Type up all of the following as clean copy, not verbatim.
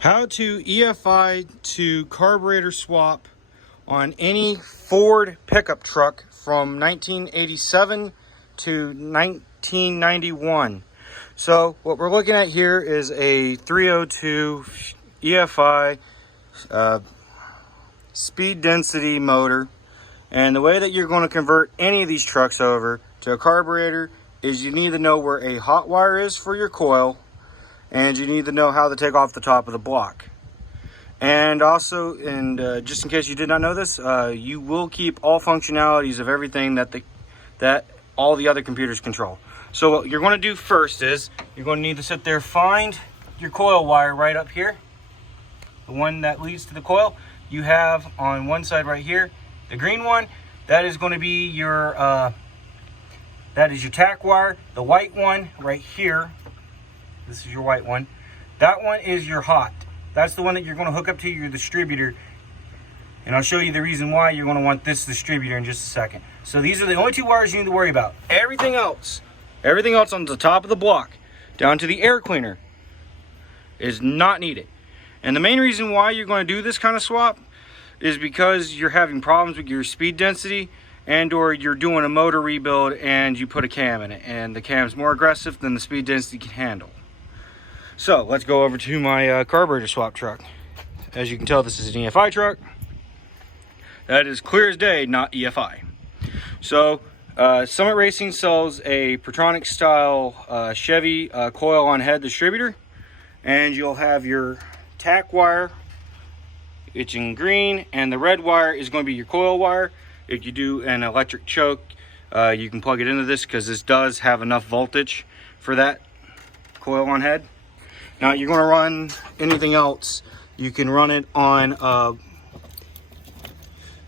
How to EFI to carburetor swap on any Ford pickup truck from 1987 to 1991. So what we're looking at here is a 302 EFI speed density motor. And the way that you're going to convert any of these trucks over to a carburetor is you need to know where a hot wire is for your coil, and you need to know how to take off the top of the block. And also, just in case you did not know this, you will keep all functionalities of everything that all the other computers control. So what you're going to do first is you're going to need to sit there, find your coil wire right up here, the one that leads to the coil. You have on one side right here the green one. That is going to be your that is your tack wire. The white one right here, this is your white one. That one is your hot. That's the one that you're going to hook up to your distributor. And I'll show you the reason why you're going to want this distributor in just a second. So these are the only two wires you need to worry about. Everything else on the top of the block, down to the air cleaner, is not needed. And the main reason why you're going to do this kind of swap is because you're having problems with your speed density, and or you're doing a motor rebuild and you put a cam in it, and the cam's more aggressive than the speed density can handle. So let's go over to my carburetor swap truck. As you can tell, this is an EFI truck. That is clear as day, not EFI. So Summit Racing sells a Protronic style Chevy coil on head distributor, and you'll have your tack wire, it's in green, and the red wire is going to be your coil wire. If you do an electric choke, you can plug it into this because this does have enough voltage for that coil on head. Now you're going to run anything else, you can run it on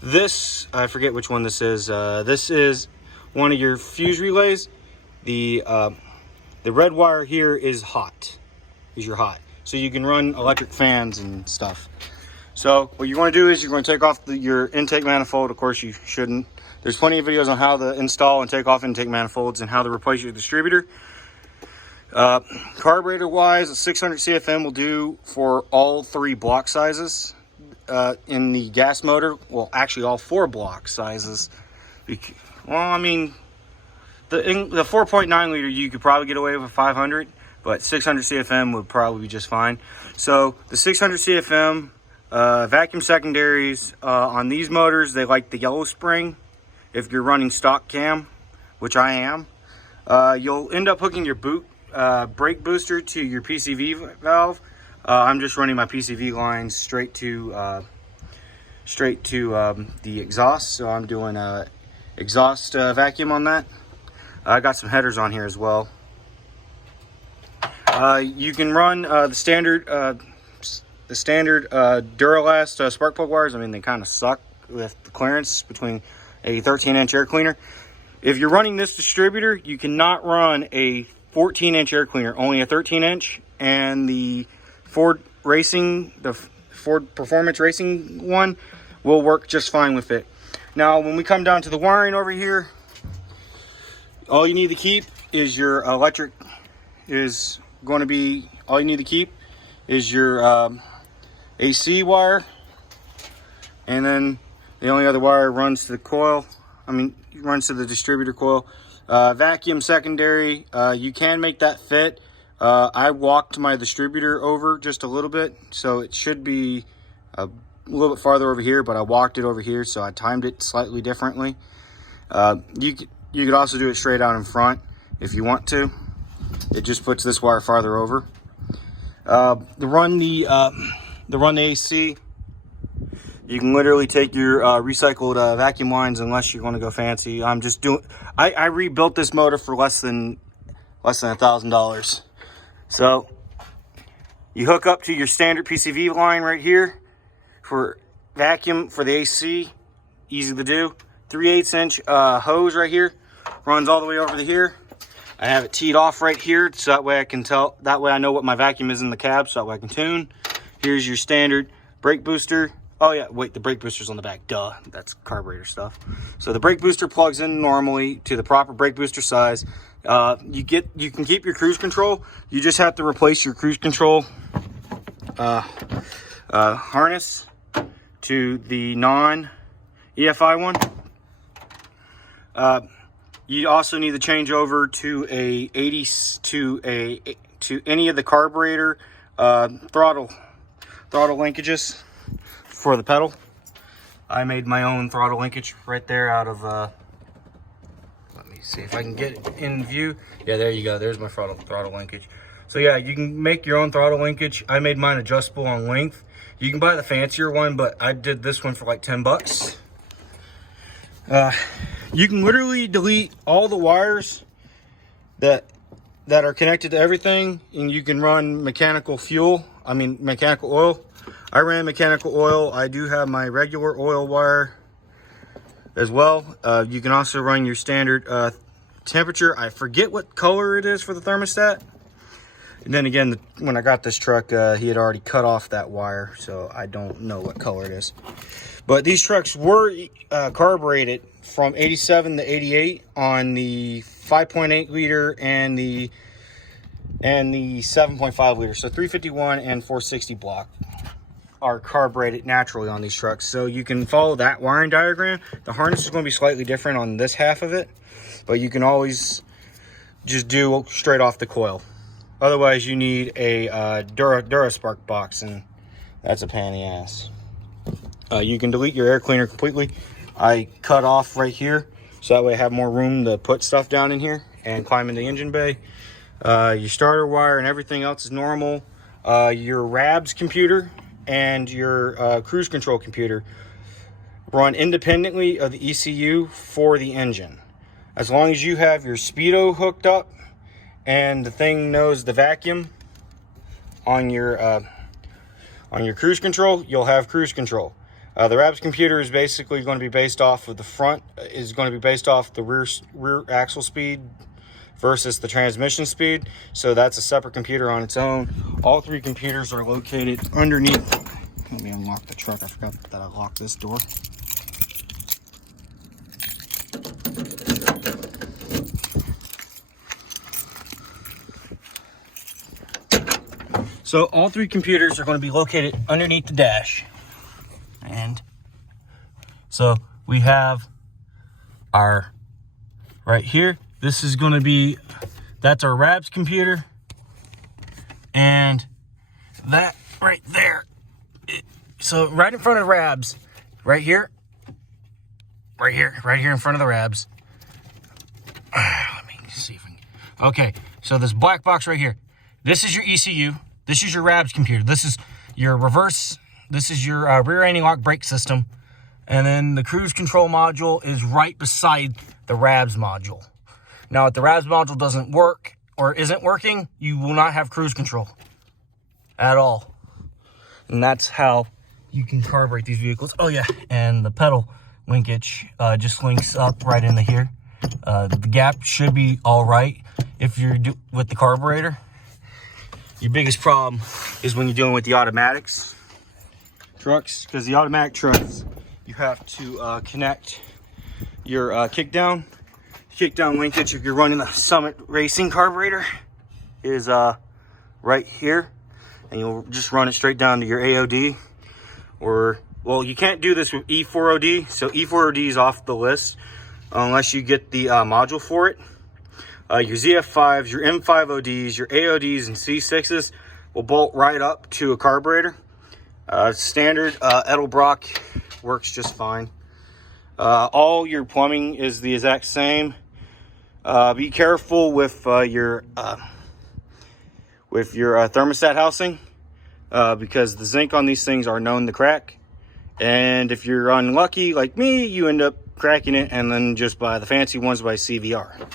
this, I forget which one this is. This is one of your fuse relays. The red wire here is hot, your hot. So you can run electric fans and stuff. So what you're going to do is you're going to take off your intake manifold. Of course you shouldn't. There's plenty of videos on how to install and take off intake manifolds and how to replace your distributor. Carburetor wise, a 600 CFM will do for all three block sizes. In the gas motor, well, actually all four block sizes. Well, I mean, the 4.9 liter you could probably get away with 500, but 600 CFM would probably be just fine. So the 600 CFM vacuum secondaries on these motors, they like the yellow spring. If you're running stock cam, which I am, you'll end up hooking your brake booster to your PCV valve. I'm just running my PCV lines straight to the exhaust, so I'm doing exhaust vacuum on that. I got some headers on here as well. You can run the standard Duralast spark plug wires. I mean, they kind of suck with the clearance between a 13-inch air cleaner. If you're running this distributor, you cannot run a 14-inch air cleaner, only a 13-inch, and the Ford Performance Racing one will work just fine with it. Now, when we come down to the wiring over here, all you need to keep is your electric all you need to keep is your AC wire, and then the only other wire runs to the coil. Runs to the distributor coil. Vacuum secondary, you can make that fit. I walked my distributor over just a little bit, so it should be a little bit farther over here, but I walked it over here, so I timed it slightly differently. You could also do it straight out in front if you want to. It just puts this wire farther over. To run the AC, you can literally take your recycled vacuum lines, unless you're going to go fancy. I rebuilt this motor for less than $1,000. So you hook up to your standard PCV line right here for vacuum for the AC. Easy to do. 3/8-inch hose right here, runs all the way over to here. I have it teed off right here, so that way I can tell. That way I know what my vacuum is in the cab, so that way I can tune. Here's your standard brake booster. Oh yeah, wait, the brake booster's on the back. Duh, that's carburetor stuff. So the brake booster plugs in normally to the proper brake booster size. You can keep your cruise control. You just have to replace your cruise control harness to the non-EFI one. You also need to change over to a 80 to any of the carburetor throttle linkages for the pedal. I made my own throttle linkage right there out of let me see if I can get it in view. Yeah, there you go. There's my throttle linkage. So yeah, you can make your own throttle linkage. I made mine adjustable on length. You can buy the fancier one, but I did this one for like 10 bucks. You can literally delete all the wires that are connected to everything, and you can run mechanical oil. I ran mechanical oil. I do have my regular oil wire as well. You can also run your standard temperature. I forget what color it is for the thermostat. And then again, when I got this truck, he had already cut off that wire, so I don't know what color it is. But these trucks were carbureted from 87 to 88 on the 5.8 liter and the 7.5 liter. So 351 and 460 block are carbureted naturally on these trucks. So you can follow that wiring diagram. The harness is going to be slightly different on this half of it, but you can always just do straight off the coil. Otherwise, you need a Duraspark box, and that's a pain in the ass. You can delete your air cleaner completely. I cut off right here, so that way I have more room to put stuff down in here and climb in the engine bay. Your starter wire and everything else is normal. Your RABS computer and your cruise control computer run independently of the ECU for the engine. As long as you have your speedo hooked up and the thing knows the vacuum on your cruise control, you'll have cruise control. The RABS computer is basically going to be based off of the rear axle speed versus the transmission speed. So that's a separate computer on its own. All three computers are located underneath. Let me unlock the truck. I forgot that I locked this door. So all three computers are going to be located underneath the dash. And so we have our right here. This is going to be, that's our RABS computer. And that right there. So right in front of RABS, right here in front of the RABS. Let me see if we can. Okay, so this black box right here. This is your ECU. This is your RABS computer. This is your reverse. This is your rear anti-lock brake system. And then the cruise control module is right beside the RABS module. Now, if the RABS module doesn't work or isn't working, you will not have cruise control at all. And that's how you can carburet these vehicles. Oh yeah, and the pedal linkage just links up right into here. The gap should be all right if you're with the carburetor. Your biggest problem is when you're dealing with the automatics trucks, because the automatic trucks, you have to connect your kickdown linkage. If you're running the Summit Racing carburetor, is right here, and you'll just run it straight down to your AOD. Or, well, you can't do this with E4OD, so E4OD is off the list unless you get the module for it. Your ZF5s, your M5ODs, your AODs, and C6s will bolt right up to a carburetor. Standard Edelbrock works just fine. All your plumbing is the exact same. Be careful with your thermostat housing, because the zinc on these things are known to crack. And if you're unlucky like me, you end up cracking it and then just buy the fancy ones by CVR.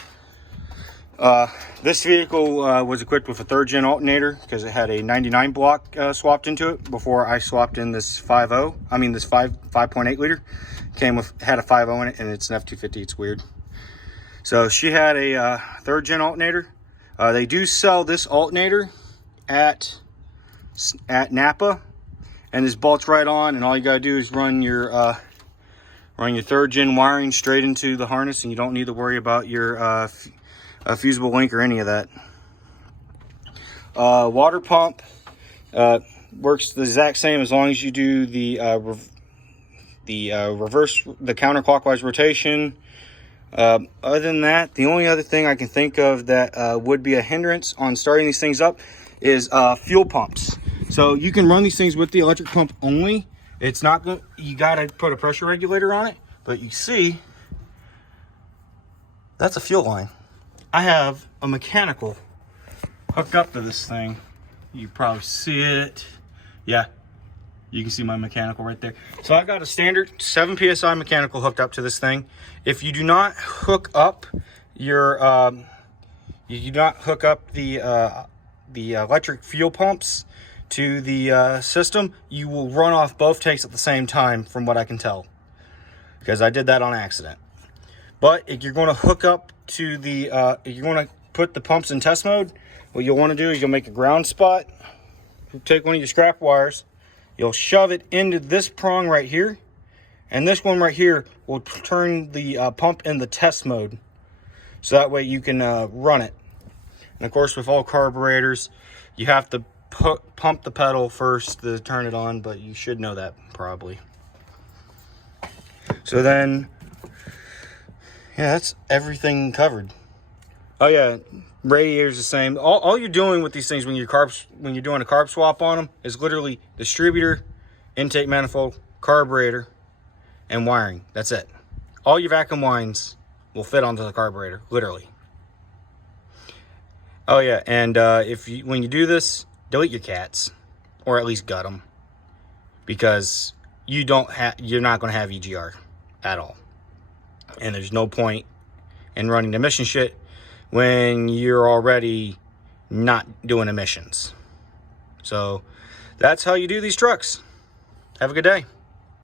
This vehicle was equipped with a 3rd gen alternator because it had a 99 block swapped into it before I swapped in this 5.8 liter. Had a 5.0 in it, and it's an F250. It's weird. So she had a 3rd gen alternator. They do sell this alternator at Napa, and this bolts right on, and all you gotta do is run your 3rd gen wiring straight into the harness, and you don't need to worry about your a fusible link or any of that. Water pump. works the exact same as long as you do the counterclockwise rotation. Other than that, the only other thing I can think of that would be a hindrance on starting these things up is fuel pumps. So you can run these things with the electric pump only. It's not good. You gotta put a pressure regulator on it, but you see, that's a fuel line. I have a mechanical hooked up to this thing. You probably see it. Yeah, you can see my mechanical right there. So I got a standard 7 PSI mechanical hooked up to this thing. If you do not hook up your, the electric fuel pumps to the system, you will run off both tanks at the same time, from what I can tell, because I did that on accident. But if you're going to hook up to the, if you're going to put the pumps in test mode, what you'll want to do is you'll make a ground spot. You'll take one of your scrap wires, you'll shove it into this prong right here, and this one right here will turn the pump in the test mode, so that way you can run it. And of course, with all carburetors, you have to pump the pedal first to turn it on, but you should know that probably. So then, yeah, that's everything covered. Oh yeah, radiator's the same. All you're doing with these things when you're doing a carb swap on them is literally distributor, intake manifold, carburetor, and wiring. That's it. All your vacuum lines will fit onto the carburetor, literally. Oh yeah, and when you do this, delete your cats, or at least gut them, because you're not going to have EGR at all, and there's no point in running the emission shit when you're already not doing emissions. So that's how you do these trucks. Have a good day.